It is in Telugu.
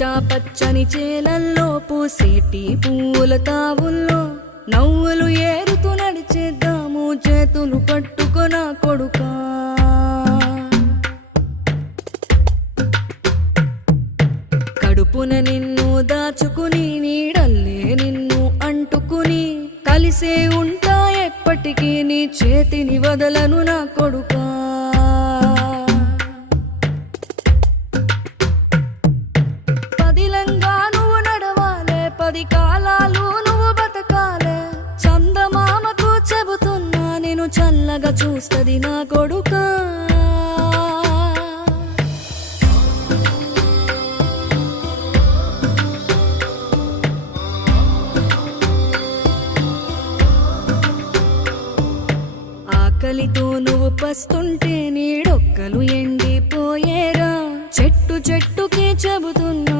పచ్చా పచ్చని చేలల్లో పూసేటి పూల తావుల్లో నవ్వులు ఏరుతూ నడిచేద్దాము చేతులు పట్టుకొన కొడుకా. కడుపున నిన్ను దాచుకుని నీడల్లే నిన్ను అంటుకుని కలిసే ఉంటా ఎప్పటికీ నీ చేతిని వదలను నా కొడుకా. పదిలంగా నువ్వు నడవాలే, 10 కాలాలు నువ్వు బతకాలే. చందమామకు చెబుతున్నా నేను చల్లగా చూస్తది నా కొడుకా. ఆకలితో నువ్వు పస్తుంటే నీడొక్కలు ఎండిపోయేరా. చెట్టు చెట్టుకి చెబుతున్నా